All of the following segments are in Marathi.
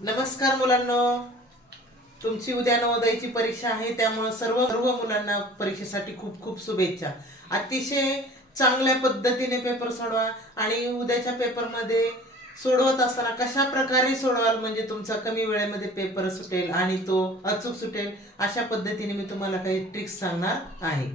नमस्कार मुलांनो. तुमची उद्या नवोदयाची परीक्षा आहे त्यामुळे सर्व सर्व मुलांना परीक्षेसाठी खूप खूप शुभेच्छा. अतिशय चांगल्या पद्धतीने पेपर सोडवा आणि उद्याच्या पेपरमध्ये सोडवत असताना कशा प्रकारे सोडवाल म्हणजे तुमचा कमी वेळेमध्ये पेपर सुटेल आणि तो अचूक सुटेल अशा पद्धतीने मी तुम्हाला काही ट्रिक्स सांगणार आहे.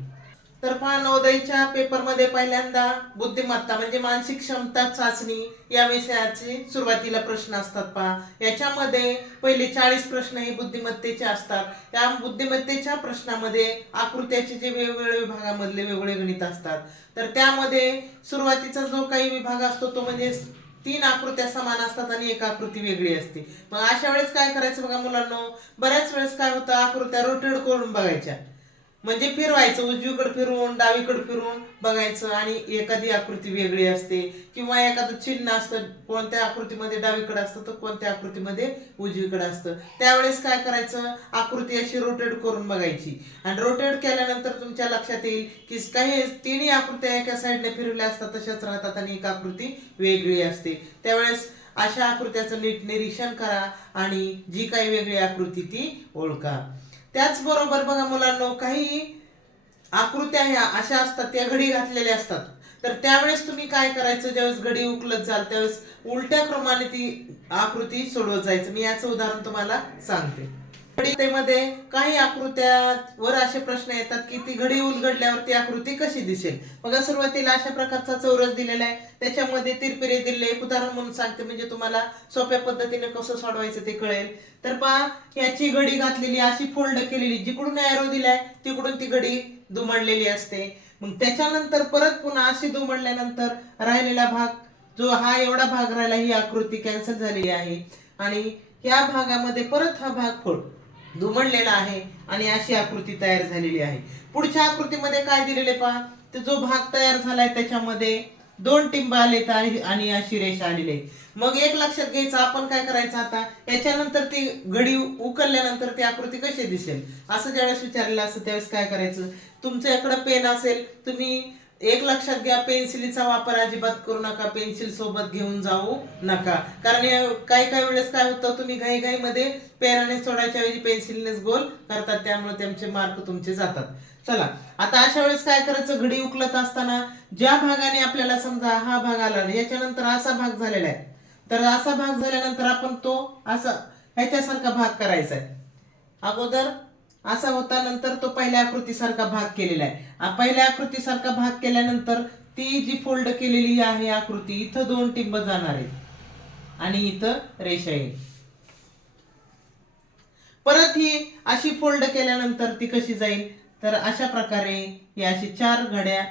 तर पहा नवोदयच्या पेपरमध्ये पहिल्यांदा बुद्धिमत्ता म्हणजे मानसिक क्षमता चाचणी या विषयाचे सुरुवातीला प्रश्न असतात पहा. याच्यामध्ये पहिले चाळीस प्रश्न हे बुद्धिमत्तेचे असतात. त्या बुद्धिमत्तेच्या प्रश्नामध्ये आकृत्याचे जे वेगवेगळे विभागामधले वेगवेगळे गणित असतात. तर त्यामध्ये सुरुवातीचा जो काही विभाग असतो तो म्हणजे तीन आकृत्या समान असतात आणि एक आकृती वेगळी असते. मग अशा वेळेस काय करायचं बघा मुलांना? बऱ्याच वेळेस काय होतं आकृत्या रोटेड करून बघायच्या. म्हणजे फिरवायचं उजवीकडे फिरवून डावीकडे फिरवून बघायचं आणि एखादी आकृती वेगळी असते. किंवा एखादं चिन्ह असतं कोणत्या आकृतीमध्ये डावीकडे असतं तर कोणत्या आकृतीमध्ये उजवीकडे असतं. त्यावेळेस काय करायचं? आकृती अशी रोटेट करून बघायची. आणि रोटेट केल्यानंतर तुमच्या लक्षात येईल की काही तिन्ही आकृत्या एका साईडने फिरवल्या असतात तशाच राहतात आणि एक आकृती वेगळी असते. त्यावेळेस अशा आकृत्याचं नीट निरीक्षण करा आणि जी काही वेगळी आकृती ती ओळखा. त्याचबरोबर बघा मुलांना काही आकृत्या ह्या अशा असतात त्या घडी घातलेल्या असतात. तर त्यावेळेस तुम्ही काय करायचं? ज्यावेळेस घडी उकलत जाल त्यावेळेस उलट्या क्रमाने ती आकृती सोडवत जायचं. मी याचं उदाहरण तुम्हाला सांगते. घडीतेमध्ये काही आकृत्यावर असे प्रश्न येतात की ती घडी उलगडल्यावर ती आकृती कशी दिसेल? बघा सुरुवातीला अशा प्रकारचा चौरस दिलेला आहे. त्याच्यामध्ये तिरपिरे दिले एक उदाहरण म्हणून सांगते म्हणजे तुम्हाला सोप्या पद्धतीने कसं सोडवायचं ते कळेल. तर पहा याची घडी घातलेली अशी फोल्ड केलेली जिकडून एरो दिलाय तिकडून ती घडी दुमडलेली असते. मग त्याच्यानंतर परत पुन्हा अशी दुमडल्यानंतर राहिलेला भाग जो हा एवढा भाग राहिला ही आकृती कॅन्सल झालेली आहे. आणि या भागामध्ये परत हा भाग फोड दुमडलेला आहे आणि अशी आकृती तयार झालेली आहे. पुढच्या आकृतीमध्ये काय दिलेले पहा? तर जो भाग तयार झालाय त्याच्यामध्ये दोन टिंब आलेत आहे आणि अशी रेषा आलेली आहे. मग एक लक्षात घ्यायचं आपण काय करायचं आता? याच्यानंतर ती घडी उकलल्यानंतर ती आकृती कशी दिसेल? असं ज्यावेळेस विचारलेलं असतं त्यावेळेस काय करायचं? तुमच्याकडे पेन असेल तुम्ही एक लक्षात घ्या पेन्सिलीचा वापर अजिबात करू नका पेन्सिल सोबत घेऊन जाऊ नका. कारण काही काही वेळेस काय होतं तुम्ही घाई घाई मध्ये पेनाने सोडायच्या ऐवजी पेन्सिलनेच गोल करतात त्यामुळे त्यांचे मार्क तुमचे जातात. चला आता अशा वेळेस काय करायचं? घडी उकलत असताना ज्या भागाने आपल्याला समजा हा भाग आला याच्यानंतर असा भाग झालेला आहे तर असा भाग झाल्यानंतर आपण तो असा ह्याच्यासारखा भाग करायचा आहे. अगोदर असा होता नंतर तो पहिल्या आकृतीसारखा भाग केलेला आहे. पहिल्या आकृतीसारखा भाग केल्यानंतर ती जी फोल्ड केलेली आहे आकृती इथं दोन टिंब जाणार आहेत. आणि इथं रेषा येईल. परत ही अशी फोल्ड केल्यानंतर ती कशी जाईल? तर अशा प्रकारे ही अशी चार घड्या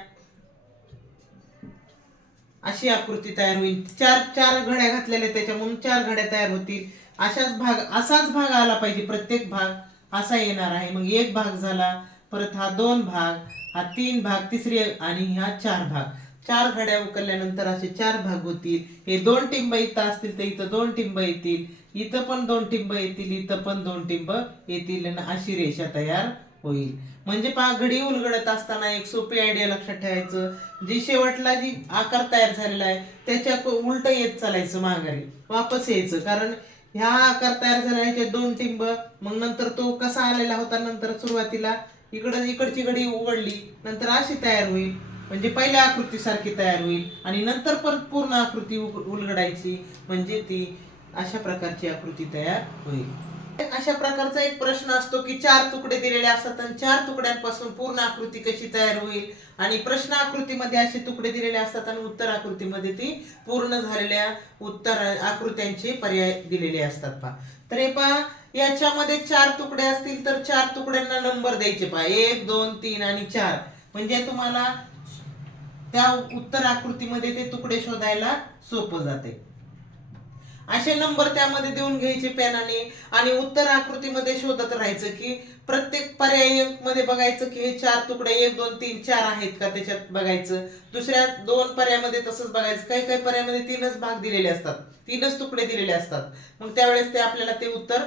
अशी आकृती तयार होईल. चार चार घड्या घातलेल्या त्याच्यामधून चार घड्या तयार होतील. अशाच भाग असाच भाग आला पाहिजे प्रत्येक भाग. असा येणार आहे. मग एक भाग झाला परत हा दोन भाग हा तीन भाग तिसरी आणि हा चार भाग. चार घड्या उकलल्यानंतर असे चार भाग होतील. हे दोन टिंब इथं असतील तर इथं दोन टिंब येतील. इथं पण दोन टिंब येतील इथं पण दोन टिंब येतील आणि अशी रेषा तयार होईल. म्हणजे पहा घडी उलगडत असताना एक सोपी आयडिया लक्षात ठेवायचं. जी शेवटला जी आकार तयार झालेला आहे त्याच्या उलट येत चालायचं माघारी. वापस यायचं. कारण ह्या आकार तयार झाला ह्याचे दोन टिंब. मग नंतर तो कसा आलेला होता नंतर सुरुवातीला? इकडं इकडची घडी उघडली नंतर अशी तयार होईल. म्हणजे पहिल्या आकृतीसारखी तयार होईल. आणि नंतर परत पूर्ण आकृती उलगडायची. म्हणजे ती अशा प्रकारची आकृती तयार होईल. अशा प्रकारचा एक प्रश्न असतो की चार तुकडे दिलेले असतात आणि चार तुकड्यांपासून पूर्ण आकृती कशी तयार होईल? आणि प्रश्न आकृतीमध्ये असे तुकडे दिलेले असतात आणि उत्तर आकृतीमध्ये ती पूर्ण झालेल्या उत्तर आकृत्यांचे पर्याय दिलेले असतात पहा. तर हे पहा याच्यामध्ये चार तुकडे असतील तर चार तुकड्यांना नंबर द्यायचे पहा. एक दोन तीन आणि चार. म्हणजे तुम्हाला त्या उत्तर आकृतीमध्ये ते तुकडे शोधायला सोपं जाते. असे नंबर त्यामध्ये देऊन घ्यायचे पेनाने आणि उत्तर आकृतीमध्ये शोधत राहायचं की प्रत्येक पर्यायमध्ये बघायचं की हे चार तुकडे एक दोन तीन चार आहेत का त्याच्यात बघायचं? दुसऱ्या दोन पर्यायामध्ये तसंच बघायचं. काही काही पर्यायामध्ये तीनच भाग दिलेले असतात. तीनच तुकडे दिलेले असतात. मग त्यावेळेस ते आपल्याला ते उत्तर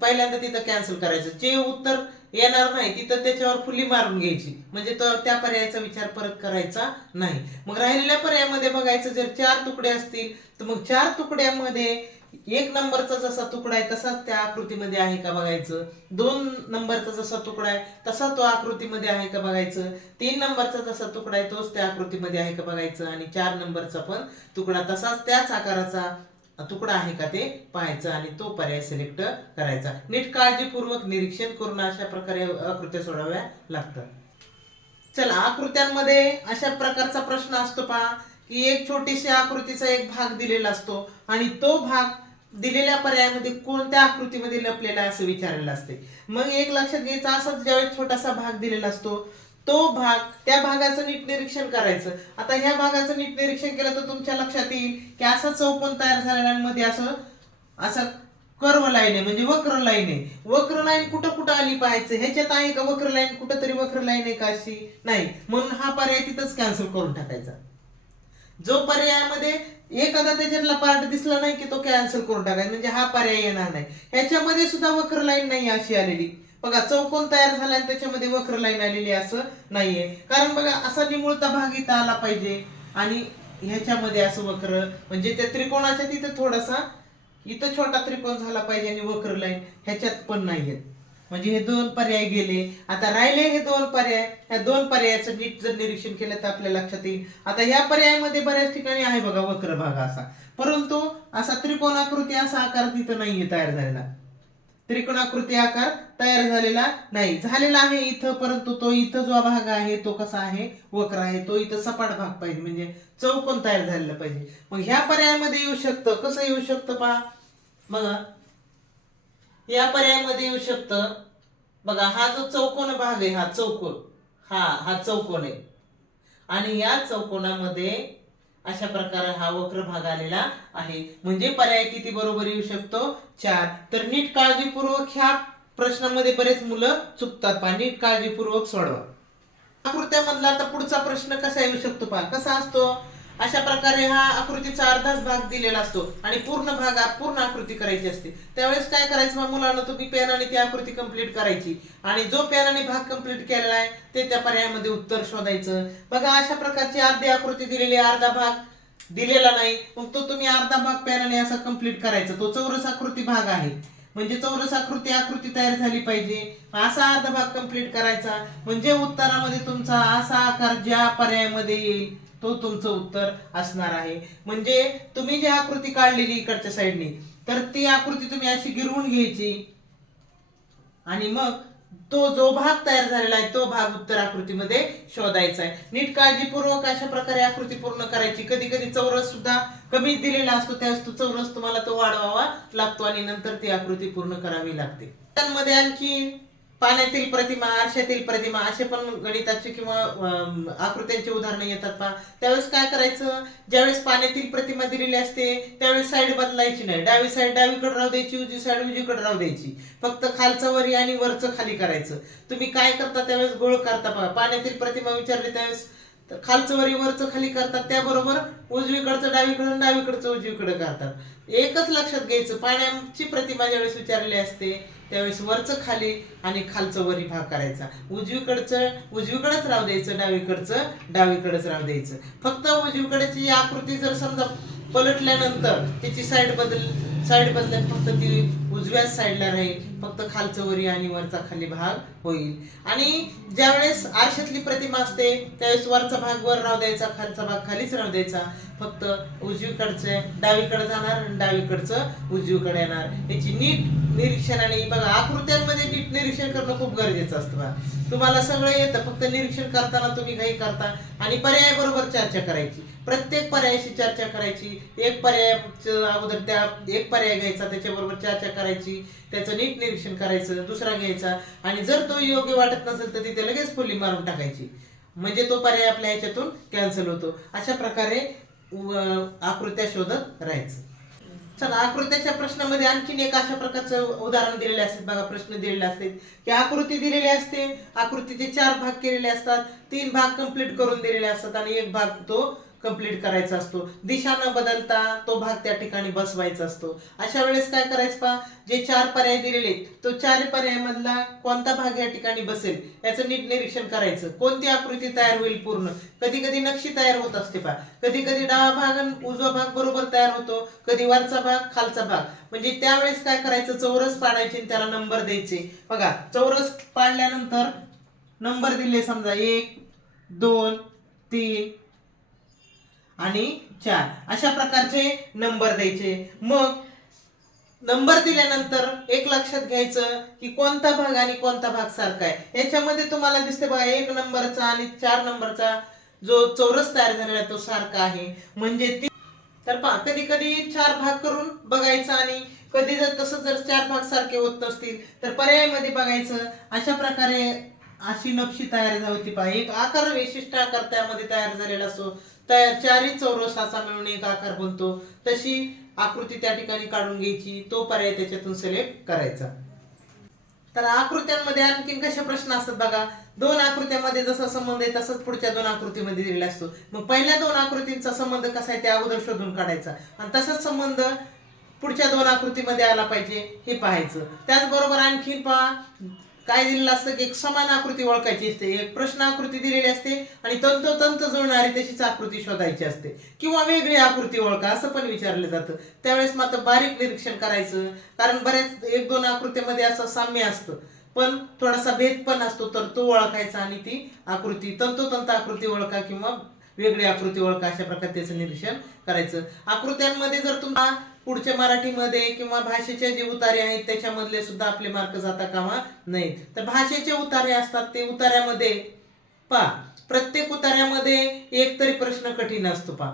पहिल्यांदा तिथं कॅन्सल करायचं. जे उत्तर येणार नाही तिथं त्याच्यावर फुली मारून घ्यायची. म्हणजे तो त्या पर्यायाचा विचार परत करायचा नाही. मग राहिलेल्या पर्यायामध्ये बघायचं जर चार तुकडे असतील तर मग चार तुकड्यामध्ये एक नंबरचा जसा तुकडा आहे तसाच त्या आकृतीमध्ये आहे का बघायचं? दोन नंबरचा जसा तुकडा आहे तसा तो आकृतीमध्ये आहे का बघायचं? तीन नंबरचा जसा तुकडा आहे तोच त्या आकृतीमध्ये आहे का बघायचं? आणि चार नंबरचा पण तुकडा तसाच त्याच आकाराचा तुकडा आहे का ते पाहायचा आणि तो पर्याय सिलेक्ट करायचा. नीट काळजीपूर्वक निरीक्षण करून अशा प्रकारे आकृत्या सोडवाव्या लागतात. चला आकृत्यांमध्ये अशा प्रकारचा प्रश्न असतो पहा की एक छोटीशी आकृतीचा एक भाग दिलेला असतो आणि तो भाग दिलेल्या पर्यायामध्ये कोणत्या आकृतीमध्ये लपलेला आहे असं विचारलेलं असते. मग एक लक्षात घ्यायचा असं ज्यावेळेस छोटासा भाग दिलेला असतो तो भाग त्या भागाचं नीट निरीक्षण करायचं. आता ह्या भागाचं नीट निरीक्षण केलं तर तुमच्या लक्षात येईल की असा चौकोन तयार झालेला असं असं कर्व लाईन आहे म्हणजे वक्र लाईन आहे. वक्र लाईन कुठं कुठं आली पाहायचं? ह्याच्यात आहे का वक्र लाईन? कुठं तरी वक्र लाईन आहे का अशी? नाही. म्हणून हा पर्याय तिथंच कॅन्सल करून टाकायचा. जो पर्यायामध्ये एखादा त्याच्यातला पार्ट दिसला नाही की तो कॅन्सल करून टाकायचा. म्हणजे हा पर्याय येणार नाही. ह्याच्यामध्ये सुद्धा वक्र लाईन नाही अशी आलेली. बघा चौकोन तयार झाला आणि त्याच्यामध्ये वक्र लाईन आलेली असं नाहीये. कारण बघा असा निमुळता भाग इथं आला पाहिजे. आणि ह्याच्यामध्ये असं वक्र म्हणजे त्या त्रिकोणाच्या तिथं थोडासा इथं छोटा त्रिकोण झाला पाहिजे आणि वक्र लाईन ह्याच्यात पण नाहीयेत. म्हणजे हे दोन पर्याय गेले. आता राहिले हे दोन पर्याय. ह्या दोन पर्यायाचं नीट जर निरीक्षण केलं तर आपल्या लक्षात येईल. आता ह्या पर्यायामध्ये बऱ्याच ठिकाणी आहे बघा वक्र भाग असा. परंतु असा त्रिकोणाकृती असा आकार तिथं नाहीये तयार झालेला. त्रिकोणाकृती आकार तयार झालेला नाही. झालेला आहे इथं परंतु तो इथं जो भाग आहे तो कसा आहे? वक्र आहे. तो इथं सपाट भाग पाहिजे म्हणजे चौकोन तयार झालेला पाहिजे. मग ह्या पर्यायामध्ये येऊ शकतं. कसं येऊ शकतं पहा? बघा. या पर्यायामध्ये येऊ शकतं. बघा हा जो चौकोन भाग आहे हा चौकोन. हा हा चौकोन आहे. आणि या चौकोनामध्ये अशा प्रकारे हा वक्र भाग आलेला आहे. म्हणजे पर्याय किती बरोबर येऊ शकतो? चार. तर नीट काळजीपूर्वक ह्या प्रश्नामध्ये बरेच मुलं चुकतात. पहा नीट काळजीपूर्वक सोडवा. आकृत्यामधला आता पुढचा प्रश्न कसा येऊ शकतो पहा? कसा असतो? अशा प्रकारे हा आकृतीचा अर्धाच भाग दिलेला असतो आणि पूर्ण भाग पूर्ण आकृती करायची असते. त्यावेळेस काय करायचं मग मुलांना तुम्ही पेनाने ती आकृती कंप्लीट करायची. आणि जो पेनाने भाग कंप्लीट केलेला आहे ते त्या पर्यायामध्ये उत्तर शोधायचं. बघा अशा प्रकारची अर्धी आकृती दिलेली अर्धा भाग दिलेला नाही. मग तो तुम्ही अर्धा भाग पेनाने असा कंप्लीट करायचा. तो चौरस आकृती भाग आहे. म्हणजे चौरस आकृती आकृती तयार झाली पाहिजे. असा अर्धा भाग कंप्लीट करायचा. म्हणजे उत्तरामध्ये तुमचा असा आकार ज्या पर्यायामध्ये येईल तो तुमचं उत्तर असणार आहे. म्हणजे तुम्ही जी आकृती काढलेली इकडच्या साईडने तर ती आकृती तुम्ही अशी गिरवून घ्यायची. आणि मग तो जो भाग तयार झालेला आहे तो भाग उत्तर आकृतीमध्ये शोधायचा आहे. नीट काळजीपूर्वक अशा प्रकारे आकृती पूर्ण करायची. कधी कधी चौरस सुद्धा कमी दिलेला असतो त्यावेळेस तो चौरस तुम्हाला तो वाढवावा लागतो आणि नंतर ती आकृती पूर्ण करावी लागते. त्यामध्ये आणखी पाण्यातील प्रतिमा आरशातील प्रतिमा असे पण गणिताचे किंवा आकृत्यांची उदाहरणं येतात पहा. त्यावेळेस काय करायचं? ज्यावेळेस पाण्यातील प्रतिमा दिलेली असते त्यावेळेस साईड बदलायची नाही. डावी साईड डावीकडे राहू द्यायची उजवी साईड उजवीकडे राहू द्यायची. फक्त खालचं वरी आणि वरचं खाली करायचं. तुम्ही काय करता त्यावेळेस? गोळ करता पहा. पाण्यातील प्रतिमा विचारली त्यावेळेस तर खालचं वरी वरचं खाली करतात त्याबरोबर उजवीकडचं डावीकडून डावीकडचं उजवीकडे करतात. एकच लक्षात घ्यायचं. पाण्याची प्रतिमा ज्यावेळेस विचारलेली असते त्यावेळेस वरचं खाली आणि खालचं वरी भाग करायचा. उजवीकडचं उजवीकडेच राहू द्यायचं डावीकडचं डावीकडेच राहू द्यायचं. फक्त उजवीकडची आकृती जर समजा पलटल्यानंतर त्याची साईड बदल साईड बदलत फक्त ती उजव्याच साईडला राहील. फक्त खालचं वरी आणि वरचा खाली भाग होईल. आणि ज्यावेळेस आरशातली प्रतिमा असते त्यावेळेस वरचा भाग वर राहू द्यायचा खालचा भाग खालीच राहू द्यायचा. फक्त उजवीकडचे डावीकडे जाणार आणि डावीकडचं उजवीकडे येणार. याची नीट निरीक्षण आणि बघा आकृत्यांमध्ये नीट निरीक्षण करणं खूप गरजेचं असतं बघा. तुम्हाला सगळं येतं फक्त निरीक्षण करताना तुम्ही काही करता आणि पर्याय बरोबर चर्चा करायची. प्रत्येक पर्यायाशी चर्चा करायची. एक पर्याय अगोदर त्या एक पर्याय घ्यायचा त्याच्याबरोबर चर्चा करायची त्याचं नीट निरीक्षण करायचं दुसरा घ्यायचा. आणि जर तो योग्य वाटत नसेल तर तिथे लगेच फुली मारून टाकायची. म्हणजे तो पर्याय आपल्या ह्याच्यातून कॅन्सल होतो. अशा प्रकारे आकृत्या शोधत राहायचं. चला आकृत्याच्या प्रश्नामध्ये आणखीन एक अशा प्रकारचं उदाहरण दिलेले असते. बघा प्रश्न दिलेले असते. की आकृती दिलेली असते. आकृतीचे चार भाग केलेले असतात. तीन भाग कंप्लीट करून दिलेले असतात. आणि एक भाग तो कंप्लीट करायचा असतो. दिशा न बदलता तो भाग त्या ठिकाणी बसवायचा असतो. अशा वेळेस काय करायचं पहा जे चार पर्याय दिलेले आहेत, तो चार पर्यायामधला कोणता भाग या ठिकाणी बसेल याचं नीट निरीक्षण करायचं. कोणती आकृती तयार होईल पूर्ण? कधी कधी नक्षी तयार होत असते पहा. कधी कधी डावा भाग आणि उजवा भाग बरोबर तयार होतो. कधी वरचा भाग खालचा भाग. म्हणजे त्यावेळेस काय करायचं? चौरस पाडायचे आणि त्याला नंबर द्यायचे. बघा चौरस पाडल्यानंतर नंबर दिले समजा एक दोन तीन आणि चार. अशा प्रकारचे नंबर द्यायचे. मग नंबर दिल्यानंतर एक लक्षात घ्यायचं की कोणता भाग आणि कोणता भाग सारखा आहे. याच्यामध्ये तुम्हाला दिसते बघा एक नंबरचा आणि चार नंबरचा जो चौरस तयार झालेला तो सारखा आहे. म्हणजे ती तर पहा कधी कधी चार भाग करून बघायचा आणि कधी जर तसं जर चार भाग सारखे होत नसतील तर पर्यायामध्ये बघायचं. अशा प्रकारे अशी नक्षी तयार होती पहा. एक आकार विशिष्ट आकार त्यामध्ये तयार झालेला असतो. तयार चारही चौरसाचा मिळून एक आकार बनतो. तशी आकृती त्या ठिकाणी काढून घ्यायची. तो पर्याय त्याच्यातून सिलेक्ट करायचा. तर आकृत्यांमध्ये आणखीन कसे प्रश्न असतात बघा. दोन आकृत्यामध्ये जसा संबंध आहे तसंच पुढच्या दोन आकृतीमध्ये दिलेला असतो. मग पहिल्या दोन आकृतींचा संबंध कसा आहे ते अगोदर शोधून काढायचा. आणि तसाच संबंध पुढच्या दोन आकृतीमध्ये आला पाहिजे हे पाहायचं. त्याचबरोबर आणखीन पहा काय दिलेलं असतं की एक समान आकृती ओळखायची असते एक प्रश्न आकृती दिलेली असते आणि तंतोतंत जुळणारी तशीच आकृती शोधायची असते. किंवा वेगळी आकृती ओळखा असं पण विचारलं जातं. त्यावेळेस मात्र बारीक निरीक्षण करायचं कारण बऱ्याच एक दोन आकृतीमध्ये असं साम्य असतं. पण थोडासा भेद पण असतो तर तो ओळखायचा आणि ती आकृती तंतोतंत आकृती ओळखा किंवा वेगळी आकृती ओळखा अशा प्रकारे त्याचं निरीक्षण करायचं. आकृत्यांमध्ये जर तुम्हाला पुढच्या मराठीमध्ये किंवा भाषेचे जे उतारे आहेत त्याच्यामधले सुद्धा आपले मार्क जाता कामा नाही तर भाषेचे उतारे असतात ते उतार्यामध्ये पा प्रत्येक उतार्यामध्ये एक तरी प्रश्न कठीण असतो पा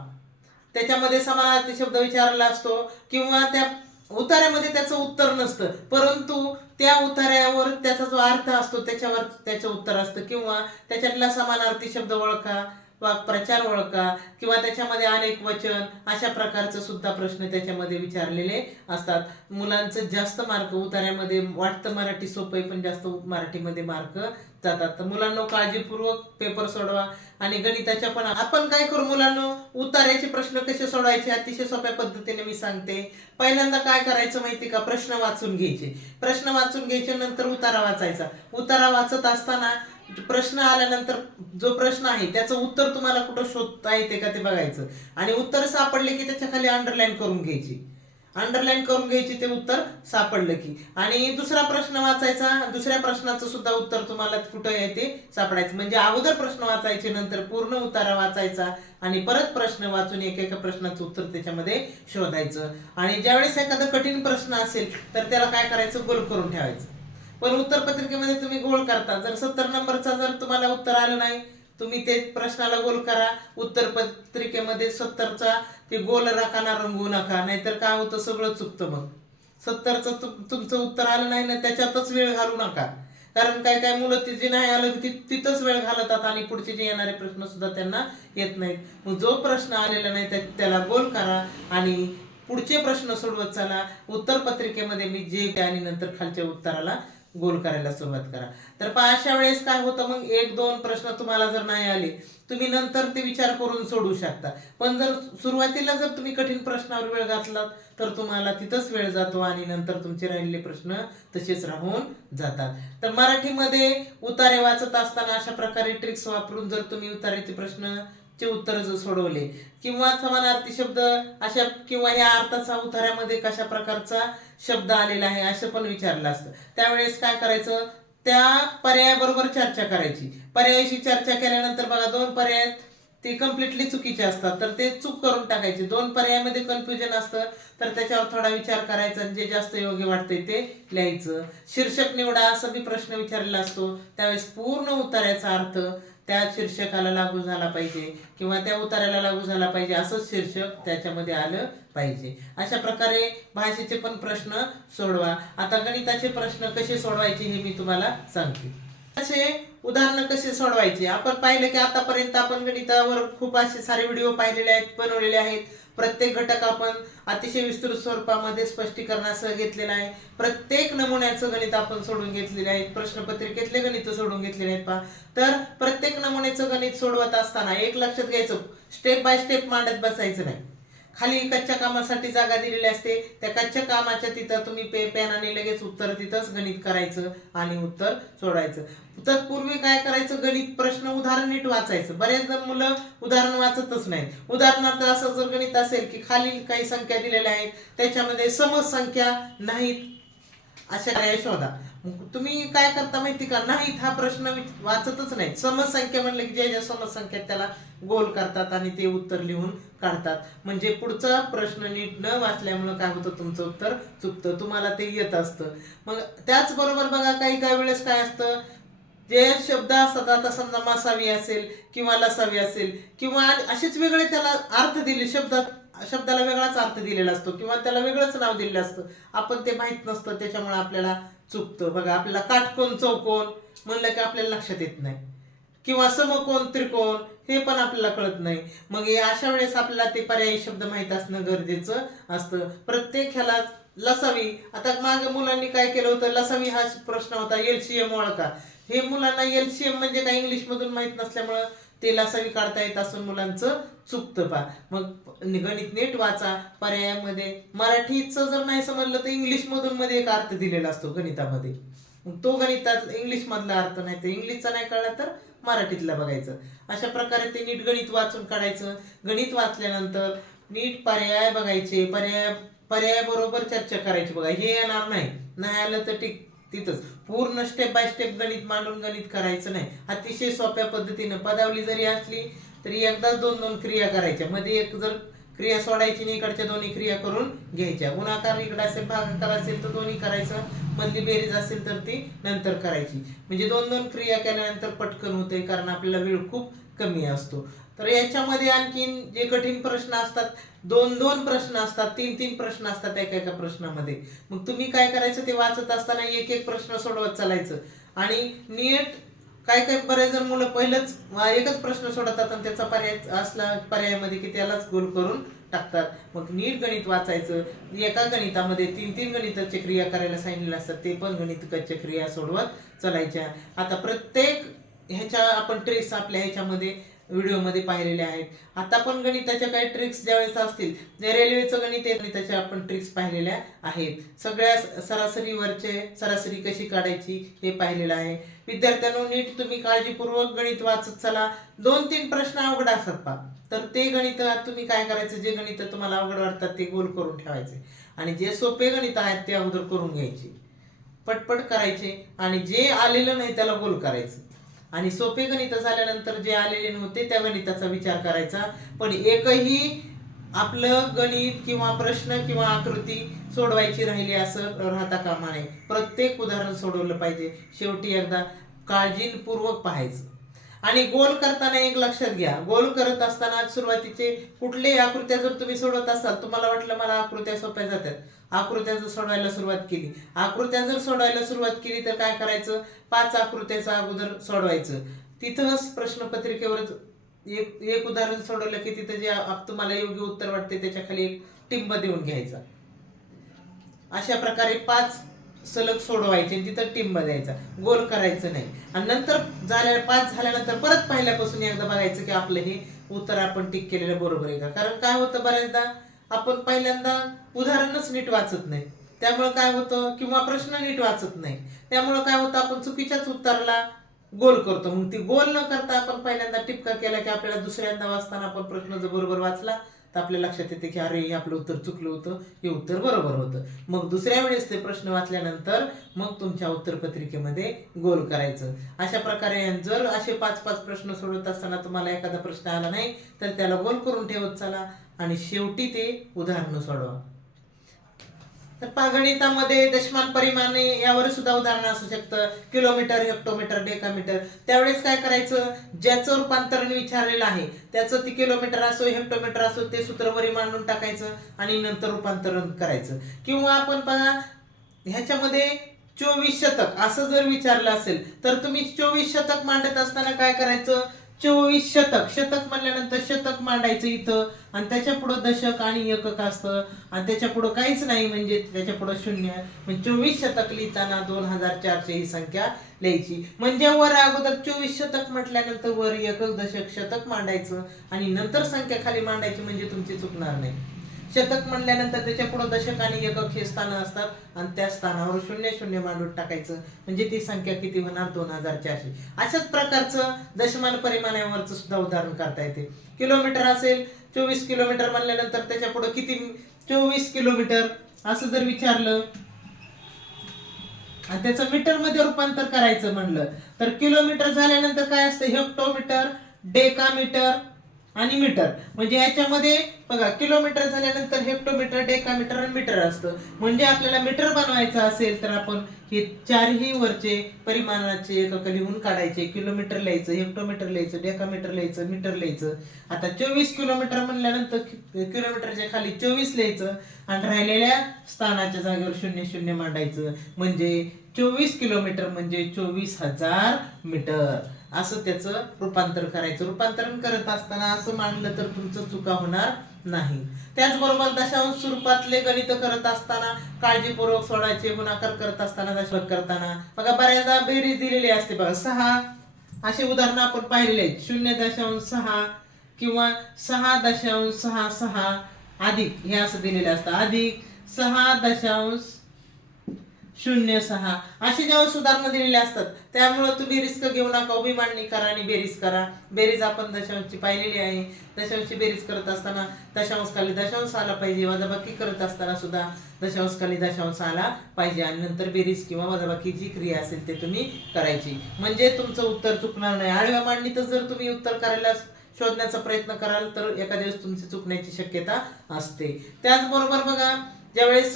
त्याच्यामध्ये समानार्थी शब्द विचारला असतो किंवा त्या उतार्यामध्ये त्याचं उत्तर नसतं परंतु त्या उतार्यावर त्याचा जो अर्थ असतो त्याच्यावर त्याचं उत्तर असतं किंवा त्याच्यातला समानार्थी शब्द ओळखा वाक्प्रचार ओळखा किंवा त्याच्यामध्ये अनेक वचन अशा प्रकारचं सुद्धा प्रश्न त्याच्यामध्ये विचारलेले असतात. मुलांचं जास्त मार्क उतार्यामध्ये वाटतं मराठी सोपं पण जास्त मराठीमध्ये मार्क जातात. तर मुलांना काळजीपूर्वक पेपर सोडवा आणि गणिताच्या पण आपण काय करू मुलांना? उतार्याचे प्रश्न कसे सोडवायचे? अतिशय सोप्या पद्धतीने मी सांगते. पहिल्यांदा काय करायचं माहिती का? प्रश्न वाचून घ्यायचे. प्रश्न वाचून घ्यायचे नंतर उतारा वाचायचा. उतारा वाचत असताना म्हणजे प्रश्न आल्यानंतर जो प्रश्न आहे त्याचं उत्तर तुम्हाला कुठं शोधता येते का ते बघायचं. आणि उत्तर सापडले की त्याच्याखाली अंडरलाईन करून घ्यायची. अंडरलाईन करून घ्यायची ते उत्तर सापडलं की. आणि दुसरा प्रश्न वाचायचा दुसऱ्या प्रश्नाचं सुद्धा उत्तर तुम्हाला कुठं आहे ते सापडायचं. म्हणजे अगोदर प्रश्न वाचायचे नंतर पूर्ण उतारा वाचायचा आणि परत प्रश्न वाचून एकेका प्रश्नाचं उत्तर त्याच्यामध्ये शोधायचं. आणि ज्यावेळेस एखादा कठीण प्रश्न असेल तर त्याला काय करायचं? गोल करून ठेवायचं. पण उत्तर पत्रिकेमध्ये तुम्ही गोल करता. जर सत्तर नंबरचा जर तुम्हाला उत्तर आलं नाही तुम्ही ते प्रश्नाला गोल करा. उत्तर पत्रिकेमध्ये सत्तरचा ते गोल राखाना रंगवू नका नाहीतर काय होतं? सगळं चुकतं मग. सत्तरचं तु- तुमचं उत्तर आलं नाही ना त्याच्यातच वेळ घालू नका. कारण काय काय मुलं ती जे नाही आलं ती तिथंच वेळ घालतात आणि पुढचे जे येणारे प्रश्न सुद्धा त्यांना येत नाहीत. मग जो प्रश्न आलेला नाही त्याला गोल करा आणि पुढचे प्रश्न सोडवत चला. उत्तर पत्रिकेमध्ये मी जे आणि नंतर खालच्या उत्तराला गोल करायला सुरुवात करा. तर पहा अशा वेळेस काय होतं मग एक दोन प्रश्न तुम्हाला जर नाही आले तुम्ही नंतर ते विचार करून सोडू शकता. पण जर सुरुवातीला जर तुम्ही कठीण प्रश्नावर वेळ घातलात तर तुम्हाला तिथंच वेळ जातो आणि नंतर तुमचे राहिलेले प्रश्न तसेच राहून जातात. तर मराठीमध्ये उतारे वाचत असताना अशा प्रकारे ट्रिक्स वापरून जर तुम्ही उतारेचे प्रश्न चे उत्तर जर सोडवले किंवा समानार्थी शब्द अशा किंवा या अर्थाचा उतार्यामध्ये कशा प्रकारचा शब्द आलेला आहे असं पण विचारलं असतं. त्यावेळेस काय करायचं? त्या पर्यायाबरोबर चर्चा करायची. पर्यायाशी चर्चा केल्यानंतर बघा दोन पर्याय ते कम्प्लिटली चुकीचे असतात. तर ते चूक करून टाकायचे. दोन पर्यायामध्ये कन्फ्युजन असतं तर त्याच्यावर थोडा विचार करायचा आणि जे जास्त योग्य वाटतंय ते लिहायचं. शीर्षक निवडा असं मी प्रश्न विचारलेला असतो. त्यावेळेस पूर्ण उतार्याचा अर्थ त्या शीर्षकाला लागू झाला पाहिजे किंवा त्या उताराला लागू झाला पाहिजे असंच शीर्षक त्याच्यामध्ये आलं पाहिजे. अशा प्रकारे भाषेचे पण प्रश्न सोडवा. आता गणिताचे प्रश्न कसे सोडवायचे हे मी तुम्हाला सांगते. असे उदाहरणं कसे सोडवायचे? आपण पाहिलं की आतापर्यंत आपण गणितावर खूप असे सारे व्हिडिओ पाहिलेले आहेत बनवलेले आहेत. प्रत्येक घटक आपण अतिशय विस्तृत स्वरूपामध्ये स्पष्टीकरणासह घेतलेला आहे. प्रत्येक नमुन्याचं गणित आपण सोडून घेतलेले आहे. प्रश्नपत्रिकेतले गणित सोडून घेतलेले आहेत पहा. तर प्रत्येक नमुन्याचं गणित सोडवत असताना एक लक्षात घ्यायचं. स्टेप बाय स्टेप मांडत बसायचं नाही. खाली कच्च्या कामासाठी जागा दिलेली असते. त्या कच्च्या कामाच्या तिथं तुम्ही पे पेन आणि लगेच उत्तर तिथंच गणित करायचं आणि उत्तर सोडायचं. तत्पूर्वी काय करायचं? गणित प्रश्न उदाहरण नीट वाचायचं. बरेचदा मुलं उदाहरण वाचतच नाही उदाहरणार्थ असं जर गणित असेल की खाली काही संख्या दिलेल्या आहेत त्याच्यामध्ये समसंख्या नाहीत अशा काय शोधा. तुम्ही काय करता माहिती का? नाही हा प्रश्न वाचतच नाही समसंख्या म्हणलं की ज्या ज्या समसंख्या त्याला गोल करतात आणि ते उत्तर लिहून काढतात. म्हणजे पुढचा प्रश्न नीट न वाचल्यामुळं काय होतं? तुमचं उत्तर चुकतं. तुम्हाला ते येत असतं. मग त्याचबरोबर बघा काही काही वेळेस काय असतं? जे शब्द असतात आता समजा मासावी असेल किंवा लसावी असेल किंवा असेच वेगळे त्याला अर्थ दिले शब्दात शब्दाला वेगळाच अर्थ दिलेला असतो किंवा त्याला वेगळंच नाव दिलेलं असतं. आपण ते माहीत नसतं त्याच्यामुळे आपल्याला चुकतं. बघा आपल्याला काटकोण चौकोन म्हणलं की आपल्याला लक्षात येत नाही. किंवा समकोण त्रिकोण? हे पण आपल्याला कळत नाही. मग हे अशा वेळेस आपल्याला ते पर्यायी शब्द माहीत असणं गरजेचं असतं. प्रत्येक ह्याला लसावी. आता मागे मुलांनी काय केलं होतं? लसावी हा प्रश्न होता एलसीएम ओळखा. हे मुलांना एलसीएम म्हणजे काय? इंग्लिश मधून माहीत नसल्यामुळं ते काढता येत असून मुलांचं चुकतं पा मग गणित नीट वाचा. पर्यायामध्ये मराठीचं जर नाही समजलं तर इंग्लिश मधून मध्ये एक अर्थ दिलेला असतो गणितामध्ये. तो गणितात इंग्लिश मधला अर्थ नाही तर इंग्लिशचा नाही कळला तर मराठीतला बघायचं. अशा प्रकारे ते नीट गणित वाचून काढायचं. गणित वाचल्यानंतर नीट पर्याय बघायचे. पर्याय पर्याय बरोबर चर्चा करायची बघा. हे येणार नाही. नाही आलं तर ठीक तिथंच. पूर्ण स्टेप बाय स्टेप गणित मांडून गणित करायचं नाही. अतिशय सोप्या पद्धतीनं पदावली जरी असली तरी एकदाच दोन दोन क्रिया करायच्या. मध्ये एक जर क्रिया सोडायची नाही इकडच्या दोन्ही क्रिया करून घ्यायच्या. गुणाकार इकडे असेल भागाकार असेल तर दोन्ही करायचं. मधली बेरीज असेल तर ती नंतर करायची. म्हणजे दोन दोन क्रिया केल्यानंतर पटकन होते कारण आपल्याला वेळ खूप कमी असतो. तर याच्यामध्ये आणखीन जे कठीण प्रश्न असतात दोन दोन प्रश्न असतात तीन तीन प्रश्न असतात एका एका प्रश्नामध्ये. मग तुम्ही काय करायचं ते वाचत असताना एक एक प्रश्न सोडवत चालायचं. आणि नीट काय काय बरेच जर मुलं पहिलंच एकच प्रश्न सोडवतात आणि त्याचा पर्याय असला पर्यायामध्ये की त्यालाच गोल करून टाकतात. मग नीट गणित वाचायचं. एका गणितामध्ये तीन तीन गणिताच्या क्रिया करायला सांगितलेल्या असतात ते पण गणिताच्या क्रिया सोडवत चालायच्या. आता प्रत्येक ह्याच्या आपण ट्रेस आपल्या ह्याच्यामध्ये व्हिडिओमध्ये पाहिलेले आहेत. आता पण गणिताच्या काही ट्रिक्स ज्यावेळेस असतील जे रेल्वेचं गणित आहे गणिताच्या आपण ट्रिक्स पाहिलेल्या आहेत. सगळ्या सरासरीवरचे सरासरी कशी काढायची हे पाहिलेलं आहे. विद्यार्थ्यांनो नीट तुम्ही काळजीपूर्वक गणित वाचत चला. दोन तीन प्रश्न अवघड असतात पा तर ते गणित तुम्ही काय करायचं? जे गणित तुम्हाला अवघड वाटतात ते गोल करून ठेवायचे. आणि जे सोपे गणित आहेत ते अगोदर करून घ्यायचे. पटपट करायचे आणि जे आलेलं नाही त्याला गोल करायचं. आणि सोपे गणित झाल्यानंतर जे आलेले नव्हते त्या गणिताचा विचार करायचा. पण एकही आपलं गणित किंवा प्रश्न किंवा आकृती सोडवायची राहिली असं राहता कामा नये. प्रत्येक उदाहरण सोडवलं पाहिजे. शेवटी एकदा काळजीपूर्वक पाहायचं. आणि गोल करताना एक लक्षात घ्या. गोल करत असताना सुरुवातीचे कुठलेही आकृत्या जर तुम्ही सोडवत असाल तुम्हाला वाटलं मला आकृत्या सोप्या जातात. आकृत्या जर सोडवायला सुरुवात केली. आकृत्या जर सोडवायला सुरुवात केली तर काय करायचं? पाच आकृत्याचा अगोदर सोडवायचं. तिथंच प्रश्नपत्रिकेवर एक एक उदाहरण सोडवलं की तिथं जे तुम्हाला योग्य उत्तर वाटते त्याच्याखाली एक टिंब देऊन घ्यायचा. अशा प्रकारे पाच सलग सोडवायचे आणि तिथं टिंब द्यायचा गोल करायचं नाही. आणि नंतर झाल्या पाच झाल्यानंतर परत पहिल्यापासून एकदा बघायचं की आपलं हे उत्तर आपण टिक केलेलं बरोबर आहे का? कारण काय होतं बऱ्याचदा? आपण पहिल्यांदा उदाहरणच नीट वाचत नाही. त्यामुळे काय होतं? किंवा प्रश्न नीट वाचत नाही. त्यामुळे काय होतं? आपण चुकीच्याच उत्तराला गोल करतो. मग ती गोल न करता आपण पहिल्यांदा टिपका केला की आपल्याला दुसऱ्यांदा वाचताना आपण प्रश्न जर बरोबर वाचला. तर आपल्या लक्षात येते की अरे हे आपलं उत्तर चुकलं होतं हे उत्तर बरोबर होतं. मग दुसऱ्या वेळेस ते प्रश्न वाचल्यानंतर मग तुमच्या उत्तरपत्रिकेमध्ये गोल करायचं. अशा प्रकारे जर असे पाच पाच प्रश्न सोडवत असताना तुम्हाला एखादा प्रश्न आला नाही तर त्याला गोल करून ठेवत चला. आणि शेवटी ते उदाहरणं सोडवा. तर पागणितामध्ये दशमान परिमाणे यावर सुद्धा उदाहरण असू शकतं. Kilometre hectometre decametre. त्यावेळेस काय करायचं? ज्याचं रूपांतरण विचारलेलं आहे त्याचं ती किलोमीटर असो हेक्टोमीटर असो ते सूत्रवरी मांडून टाकायचं आणि नंतर रूपांतरण करायचं. किंवा आपण बघा ह्याच्यामध्ये चोवीस शतक असं जर विचारलं असेल तर तुम्ही चोवीस शतक मांडत असताना काय करायचं? चोवीस शतक. शतक म्हणल्यानंतर शतक मांडायचं इथं. आणि त्याच्या पुढं दशक आणि एकक असतं. आणि त्याच्या पुढं काहीच नाही म्हणजे त्याच्या पुढं शून्य. म्हणजे चोवीस शतक लिहिताना दोन हजार चारशे ही संख्या लिहायची. म्हणजे वर अगोदर चोवीस शतक म्हटल्यानंतर वर एकक दशक शतक मांडायचं. आणि नंतर संख्या खाली मांडायची म्हणजे तुमची चुकणार नाही. शतक म्हणल्यानंतर त्याच्या पुढे दशक आणि एकक हे स्थान असतात. आणि त्या स्थानावर शून्य शून्य मांडून टाकायचं. म्हणजे ती संख्या किती होणार? दोन हजार चारशे. अशाच प्रकारचं दशमान परिमाणावरचं सुद्धा उदाहरण करता येते. किलोमीटर असेल चोवीस किलोमीटर म्हणल्यानंतर त्याच्या पुढे किती? चोवीस किलोमीटर. असं जर विचारलं आणि त्याचं मीटरमध्ये रूपांतर करायचं म्हणलं तर किलोमीटर झाल्यानंतर काय असतं? हेक्टोमीटर डेकामीटर आणि मीटर. म्हणजे याच्यामध्ये बघा किलोमीटर झाल्यानंतर हेक्टोमीटर डेकामीटर आणि मीटर असतं. म्हणजे आपल्याला मीटर बनवायचं असेल तर आपण हे चारही वरचे परिमाणाचे एकक लिहून काढायचे. किलोमीटर लिहायचं हेक्टोमीटर लिहायचं डेकामीटर लिहायचं मीटर लिहायचं. आता चोवीस किलोमीटर म्हणल्यानंतर किलोमीटरच्या खाली चोवीस लिहायचं आणि राहिलेल्या स्थानाच्या जागेवर शून्य शून्य मांडायचं. म्हणजे चोवीस किलोमीटर म्हणजे चोवीस हजार मीटर. असं त्याचं रूपांतर करायचं. रूपांतरण करत असताना असं मांडलं तर तुमचं चुका होणार नाही. त्याचबरोबर दशांश स्वरूपातले गणित करत असताना काळजीपूर्वक सोडायचे गुणाकार करत असताना दशक करताना. बघा बऱ्याचदा बेरीज दिलेली असते बघा. सहा असे उदाहरण आपण पाहिलेले आहेत. शून्य दशांश सहा किंवा सहा दशांश सहा सहा अधिक हे असं दिलेलं असतं. अधिक सहा दशांश शून्य सहा. अशी जेव्हा सुधारणा दिलेल्या असतात त्यामुळे तुम्ही रिस्क घेऊ नका. उभी मांडणी करा आणि बेरीज करा. बेरीज आपण दशांशची पाहिलेली आहे. दशांशची बेरीज करत असताना दशांश खाली दशांश आला पाहिजे. वजाबाकी करत असताना सुद्धा दशांश खाली दशांश आला पाहिजे. आणि नंतर बेरीज किंवा वजाबाकी जी क्रिया असेल ते तुम्ही करायची. म्हणजे तुमचं उत्तर चुकणार नाही. आडव्या मांडणीतच जर तुम्ही उत्तर करायला शोधण्याचा प्रयत्न कराल तर एखाद्या दिवस तुमची चुकण्याची शक्यता असते. त्याचबरोबर बघा ज्यावेळेस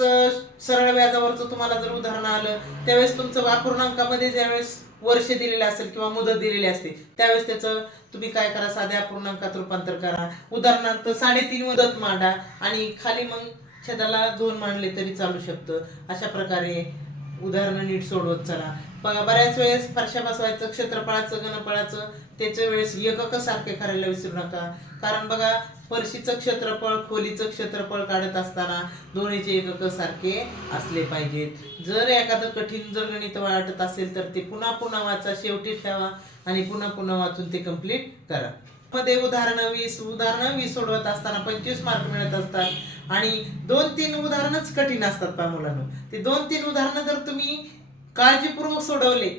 सरळ व्याजावरचं तुम्हाला जर उदाहरण आलं त्यावेळेस तुमचं अपूर्णांकामध्ये ज्यावेळेस वर्ष दिलेले असेल किंवा मुदत दिलेली असते त्यावेळेस त्याचं तुम्ही काय करा साध्या अपूर्णांकात रूपांतर करा. उदाहरणार्थ साडेतीन मुदत मांडा आणि खाली मग छेदाला दोन मांडले तरी चालू शकतं. अशा प्रकारे उदाहरणं नीट सोडवत चला. बघा बऱ्याच वेळेस फरशा बसवायचं क्षेत्रफळाचं गणपळाचं त्याच्या वेळेस एकक सारखे करायला विसरू नका. कारण बघा फरशीचं क्षेत्रफळ खोलीचं क्षेत्रफळ काढत असताना दोन्हीचे एकक सारखे असले पाहिजेत. जर एखादं कठीण जर गणित वाटत असेल तर ते पुन्हा पुन्हा वाचा शेवटी ठेवा आणि पुन्हा पुन्हा वाचून ते कंप्लीट करा. मध्ये उदाहरणं वीस उदाहरणं वीस सोडवत असताना पंचवीस मार्क मिळत असतात. आणि दोन तीन उदाहरणच कठीण असतात पा मुलांना. ते दोन तीन उदाहरणं जर तुम्ही काळजीपूर्वक सोडवले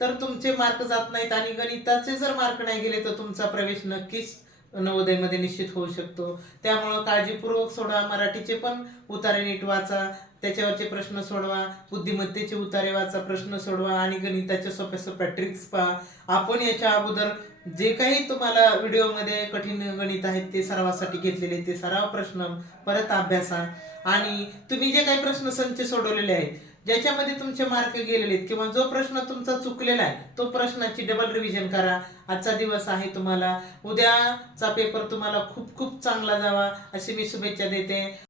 तर तुमचे मार्क जात नाहीत आणि गणिताचे जर मार्क नाही गेले तर तुमचा प्रवेश नक्कीच नवोदयमध्ये निश्चित होऊ शकतो. त्यामुळं काळजीपूर्वक सोडवा मराठीचे पण उतारे नीट वाचा त्याच्यावरचे प्रश्न सोडवा बुद्धिमत्तेचे उतारे वाचा प्रश्न सोडवा आणि गणिताच्या सोप्या सोप्या ट्रिक्स पहा. आपण याच्या अगोदर जे काही तुम्हाला व्हिडिओमध्ये कठीण गणित आहेत ते सरावासाठी घेतलेले ते सराव प्रश्न परत अभ्यासा. आणि तुम्ही जे काही प्रश्न संच सोडवलेले आहेत ज्याच्यामध्ये तुमचे मार्क गेलेले आहेत. किंवा जो प्रश्न तुमचा चुकलेला आहे तो प्रश्नाची डबल रिव्हिजन करा. आजचा दिवस आहे तुम्हाला. उद्याचा पेपर तुम्हाला खूप खूप चांगला जावा अशी मी शुभेच्छा देते.